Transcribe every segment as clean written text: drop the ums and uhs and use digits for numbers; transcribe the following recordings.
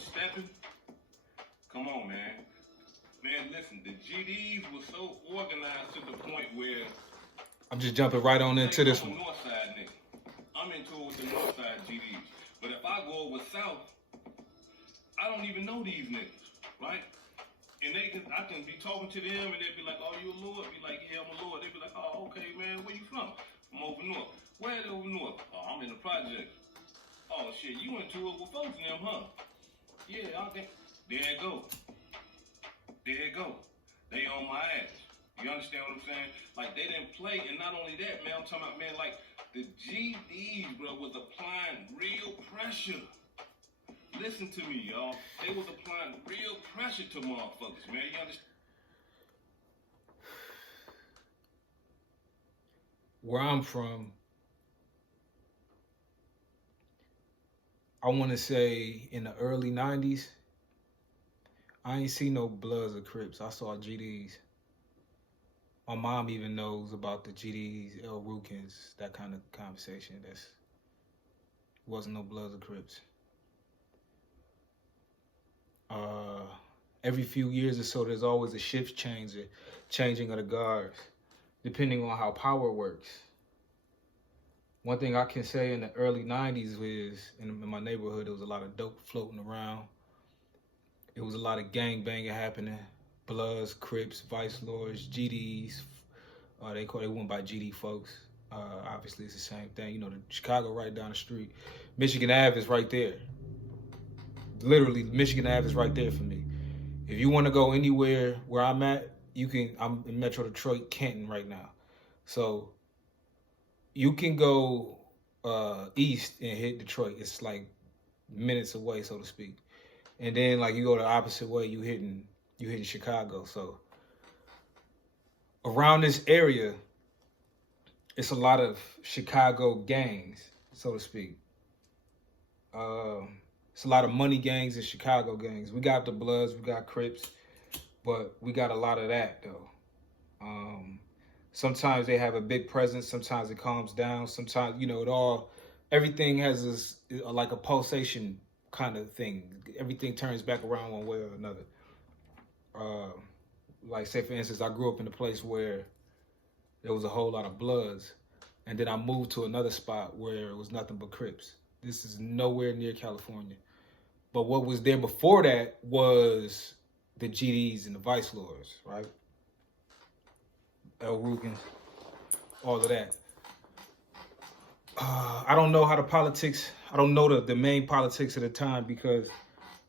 overstepping. Come on, man. Man, listen, the GDs were so organized to the point where I'm just jumping right on into this one. North side nigga. I'm into it with the north side GDs. But if I go over south, I don't even know these niggas, right? And I can be talking to them and they'd be like, oh, you a Lord? Be like, yeah, I'm a Lord. They'd be like, oh, okay, man, where you from? I'm over north. Where they over north? Oh, I'm in the project. Oh, shit, you into it with folks in them, huh? Yeah, I think. There it go. There it go. They on my ass. You understand what I'm saying? Like, they didn't play, and not only that, man, I'm talking about, man, like, the GDs, bro, was applying real pressure. Listen to me, y'all. They was applying real pressure to motherfuckers, man. You understand? Where I'm from, I want to say in the early 90s, I ain't see no Bloods or Crips. I saw GDs. My mom even knows about the GDs, El Rukins, that kind of conversation. Wasn't no Bloods or Crips. Every few years or so, there's always a shift changing of the guards, depending on how power works. One thing I can say in the early 90s is, in my neighborhood, there was a lot of dope floating around. It was a lot of gang banging happening. Bloods, Crips, Vice Lords, GDs. They went by GD folks. Obviously, it's the same thing. You know, the Chicago right down the street. Michigan Ave is right there. Literally, Michigan Ave is right there for me. If you want to go anywhere where I'm at, you can. I'm in Metro Detroit, Canton right now. So you can go east and hit Detroit. It's like minutes away, so to speak. And then like you go the opposite way, you hitting Chicago. So around this area, it's a lot of Chicago gangs, so to speak. It's a lot of money gangs and Chicago gangs. We got the Bloods, we got Crips, but we got a lot of that though. Sometimes they have a big presence, sometimes it calms down, sometimes, you know, everything has this, like a pulsation kind of thing. Everything turns back around one way or another. Like say for instance, I grew up in a place where there was a whole lot of Bloods, and then I moved to another spot where it was nothing but Crips. This is nowhere near California. But what was there before that was the GDs and the Vice Lords, right? El Rukins, all of that. I don't know how the politics, I don't know the main politics at the time because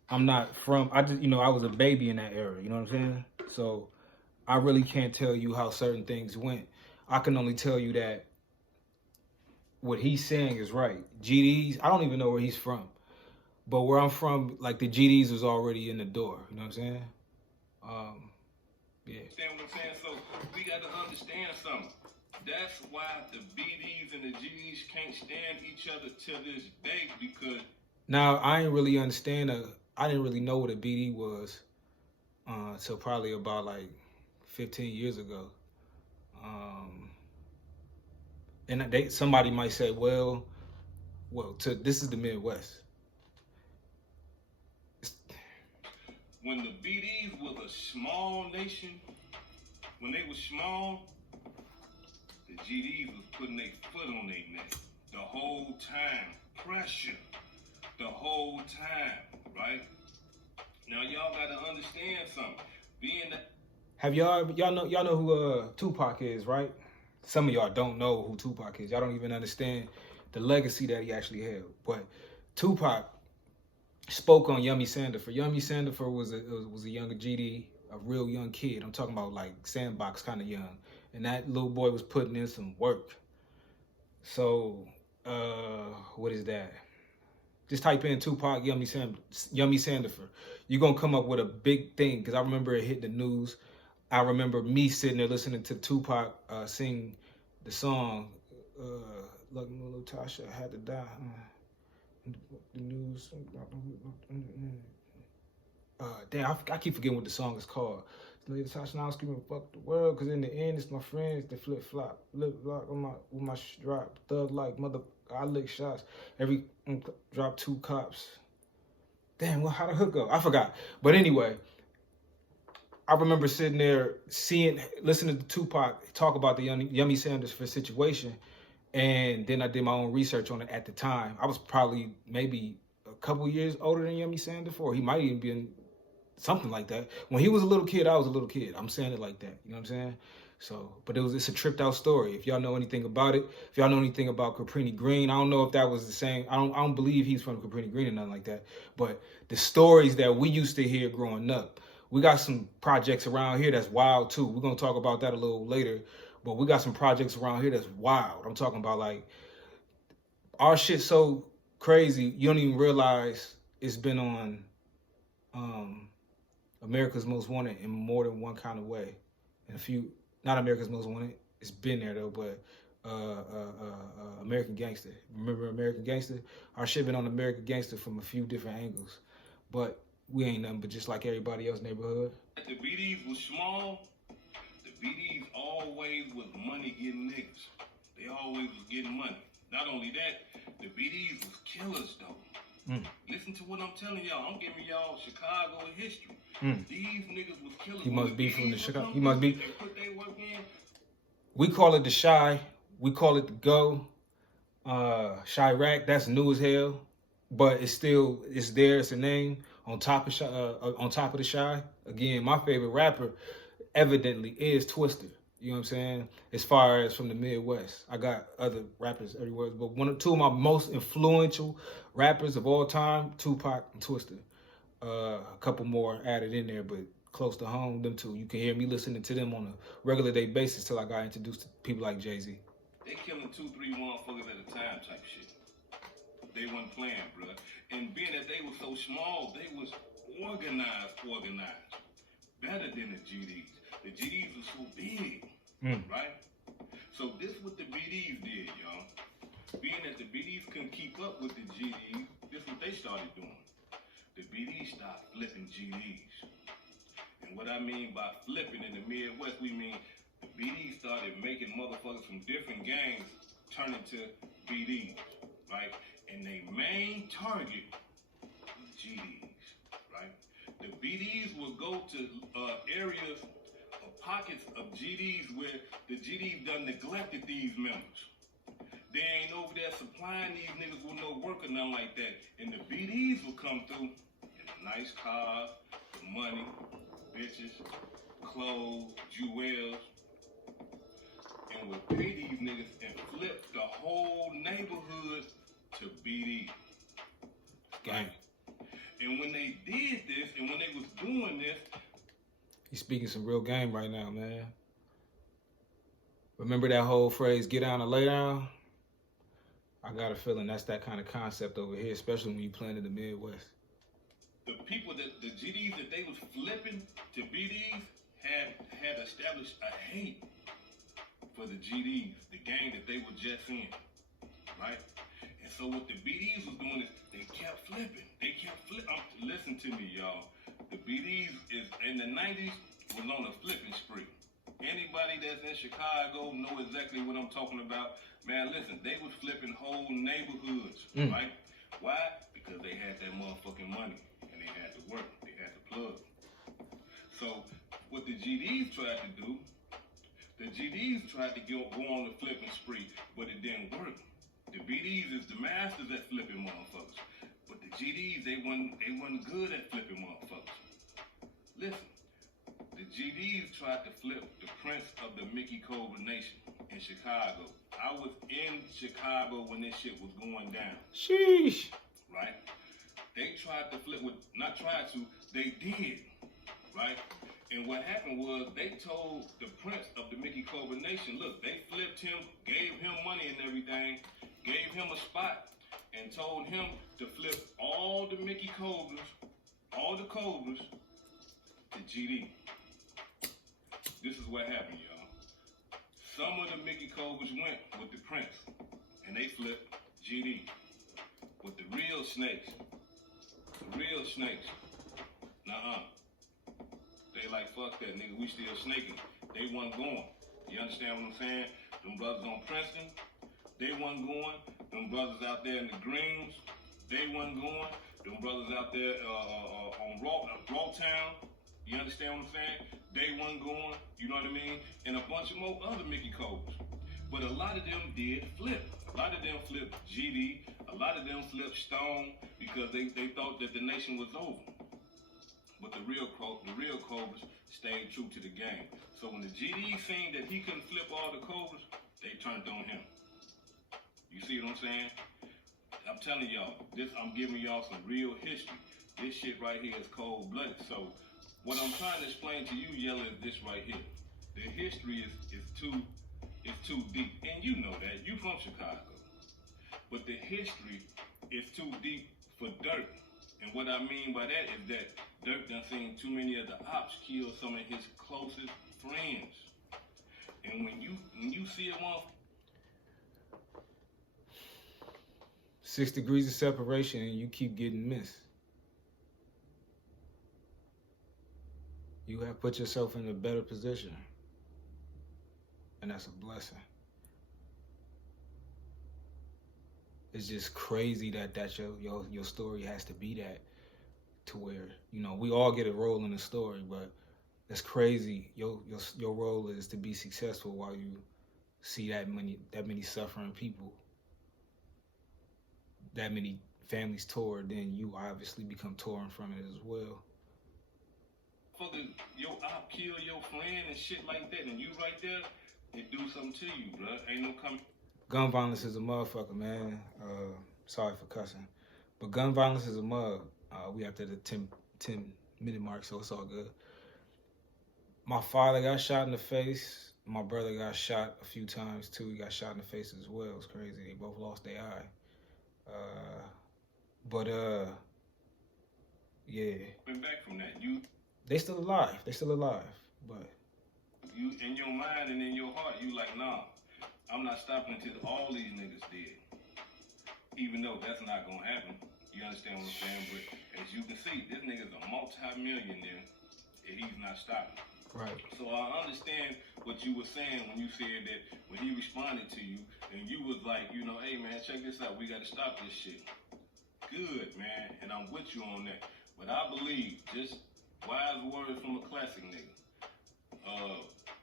I'm not from, I was a baby in that era, you know what I'm saying? So I really can't tell you how certain things went. I can only tell you that what he's saying is right. GDs, I don't even know where he's from. But where I'm from, like the GDs was already in the door, you know what I'm saying? Yeah. Understand what I'm saying? So we got to understand something. That's why the BDs and the GDs can't stand each other to this day because... Now, I didn't really I didn't really know what a BD was until probably about like 15 years ago. And somebody might say, well, this is the Midwest. When the BDs was a small nation, when they were small, the GDs was putting their foot on their neck the whole time. Pressure the whole time, right? Now y'all gotta understand something. Y'all know who Tupac is, right? Some of y'all don't know who Tupac is. Y'all don't even understand the legacy that he actually held. But Tupac spoke on Yummy Sandifer. Yummy Sandifer was a younger GD, a real young kid. I'm talking about like sandbox kind of young. And that little boy was putting in some work. So, what is that? Just type in Tupac Yummy Sandifer. You're going to come up with a big thing because I remember it hit the news. I remember me sitting there listening to Tupac sing the song, Lucky Little Tasha Had to Die. The news. Damn, I keep forgetting what the song is called. Little Tasha now screaming fuck the world, cause in the end it's my friends that flip flop, lip lock with my drop, thug like mother. I lick shots. Every drop 2 cops. Damn, well, how the hook go? I forgot. But anyway, I remember sitting there listening to Tupac talk about the Yummy Sanders for situation, and then I did my own research on it at the time. I was probably maybe a couple years older than Yummy Sanders, or he might even be something like that. When he was a little kid, I was a little kid. I'm saying it like that. You know what I'm saying? So, but it's a tripped out story. If y'all know anything about it, if y'all know anything about Caprini Green, I don't know if that was the same. I don't believe he's from Caprini Green or nothing like that. But the stories that we used to hear growing up, we got some projects around here that's wild too. We're gonna talk about that a little later. But we got some projects around here that's wild. I'm talking about like our shit so crazy you don't even realize it's been on America's Most Wanted in more than one kind of way. And a few, not America's Most Wanted, it's been there though, but American Gangster. Remember American Gangster? Our shit been on American Gangster from a few different angles. But we ain't nothing but just like everybody else neighborhood. The BDs was small. The BDs always was money getting niggas. They always was getting money. Not only that, the BDs was killers though. Listen to what I'm telling y'all. I'm giving y'all Chicago history. These niggas was killers. You must be from the Chicago. You must be. They put their work in. We call it the Shy. We call it the Go. Chirac. That's new as hell, but it's there. It's a name on top of the Shy. Again, my favorite rapper, evidently, is Twister. You know what I'm saying? As far as from the Midwest, I got other rappers everywhere, but two of my most influential rappers of all time, Tupac and Twister. A couple more added in there, but close to home, them two. You can hear me listening to them on a regular day basis till I got introduced to people like Jay-Z. They killing 2-3 motherfuckers at a time type shit. They wasn't playing, bro. And being that they were so small, they was organized. Better than the GDs. The GDs were so big, right? So this what the BDs did, y'all. Being that the BDs couldn't keep up with the GDs, this what they started doing. The BDs started flipping GDs. And what I mean by flipping in the Midwest, we mean the BDs started making motherfuckers from different gangs turn into BDs, right? And their main target was GDs, right? The BDs would go to areas or pockets of GDs where the GDs done neglected these members. They ain't over there supplying these niggas with no work or nothing like that. And the BDs will come through in nice cars, money, bitches, clothes, jewels, and would pay these niggas and flip the whole neighborhood to BD. Gang. And when they did this, and when they was doing this, he's speaking some real game right now, man. Remember that whole phrase, get down or lay down? I got a feeling that's that kind of concept over here, especially when you playing in the Midwest. The people the GDs that they was flipping to BDs had established a hate for the GDs, the gang that they were just in, right? And so what the BDs was doing is they kept flipping. Listen to me, y'all. The BDs is in the 90s was on a flipping spree. Anybody that's in Chicago know exactly what I'm talking about. Man, listen, they was flipping whole neighborhoods, right? Why? Because they had that motherfucking money and they had to work. They had to plug. So what the GDs tried to do, the GDs tried to go on the flipping spree, but it didn't work. The BDs is the masters at flipping motherfuckers. But the GDs, they wasn't good at flipping motherfuckers. Listen, the GDs tried to flip the prince of the Mickey Cobra Nation in Chicago. I was in Chicago when this shit was going down. Sheesh. Right? They tried to flip they did. Right? And what happened was they told the prince of the Mickey Cobra Nation, look, they flipped him, gave him money and everything, gave him a spot, and told him to flip all the Mickey Cobras, all the Cobras, to GD. This is what happened, y'all. Some of the Mickey Cobras went with the prince, and they flipped GD. With the real snakes, nuh-uh. They like, fuck that, nigga, we still snaking. They wasn't going. You understand what I'm saying? Them brothers on Princeton, they wasn't going. Them brothers out there in the Greens, they wasn't going. Them brothers out there on Raw Town, you understand what I'm saying? Day One going, you know what I mean? And a bunch of more other Mickey Codes. But a lot of them did flip. A lot of them flipped GD. A lot of them flipped Stone because they thought that the nation was over. But the real Cobras stayed true to the game. So when the GD seen that he couldn't flip all the Cobras, they turned on him. You see what I'm saying? I'm telling y'all, I'm giving y'all some real history. This shit right here is cold-blooded. So what I'm trying to explain to you, Yella, is this right here. The history is too deep. And you know that. You from Chicago. But the history is too deep for Dirk. And what I mean by that is that Dirk done seen too many of the ops kill some of his closest friends. And when you see a one 6 degrees of separation and you keep getting missed. You have put yourself in a better position. And that's a blessing. It's just crazy that your story has to be that, to where, you know, we all get a role in the story, but it's crazy. Your role is to be successful while you see that many suffering people, that many families tore, then you obviously become torn from it as well. Your op kill your friend and shit like that, and you right there, it do something to you, bro. Ain't no coming. Gun violence is a motherfucker, man. Sorry for cussing, but gun violence is a mug. We after the 10-minute mark, so it's all good. My father got shot in the face. My brother got shot a few times too. He got shot in the face as well. It's crazy. They both lost their eye. Yeah. Been back from that. They still alive. But you in your mind and in your heart, you like, nah, I'm not stopping until all these niggas dead. Even though that's not gonna happen. You understand what I'm saying? But as you can see, this nigga's a multi-millionaire and he's not stopping. Right. So I understand what you were saying when you said that when he responded to you and you was like, you know, hey man, check this out. We gotta stop this shit. Good, man. And I'm with you on that. But I believe, just wise words from a classic nigga,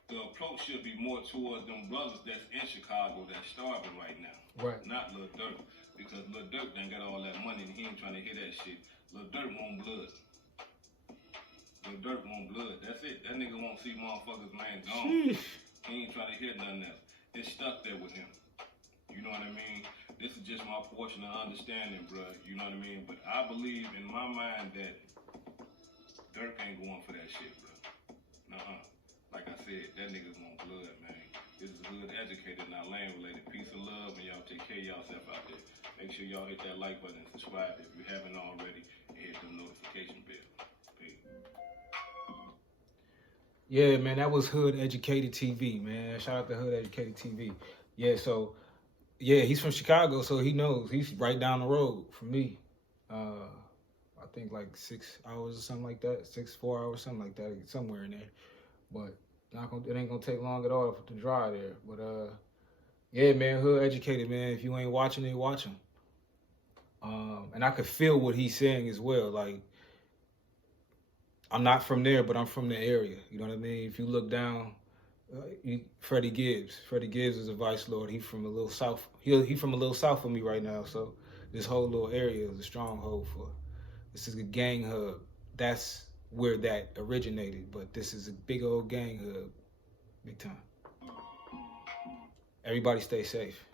the approach should be more towards them brothers that's in Chicago that's starving right now. Right. Not Lil Durk. Because Lil Durk done got all that money and he ain't trying to hear that shit. Lil Durk want blood. Lil Durk want blood. That's it. That nigga won't see motherfuckers, man, gone. He ain't trying to hear nothing else. It's stuck there with him. You know what I mean? This is just my portion of understanding, bro. You know what I mean? But I believe in my mind that Dirk ain't going for that shit, bro. Nuh-uh. Like I said, that nigga want blood, man. This is hood educated, not lane related. Peace and love, and y'all take care of yourself out there. Make sure y'all hit that like button and subscribe if you haven't already, and hit the notification bell. Peace. Yeah, man, that was Hood Educated TV, man. Shout out to Hood Educated TV. Yeah, so, yeah, he's from Chicago, so he knows. He's right down the road from me. I think like 6 hours or something like that. 4 hours, something like that, somewhere in there. But it ain't gonna take long at all to drive there. But yeah, man, Hood Educated, man. If you ain't watching it, watch him. And I could feel what he's saying as well. Like, I'm not from there, but I'm from the area. You know what I mean? If you look down, Freddie Gibbs. Freddie Gibbs is a vice lord. He's from a little south. He from a little south of me right now. So this whole little area is a stronghold for. This is a gang hub. That's where that originated. But this is a big old gang hub. Big time. Everybody stay safe.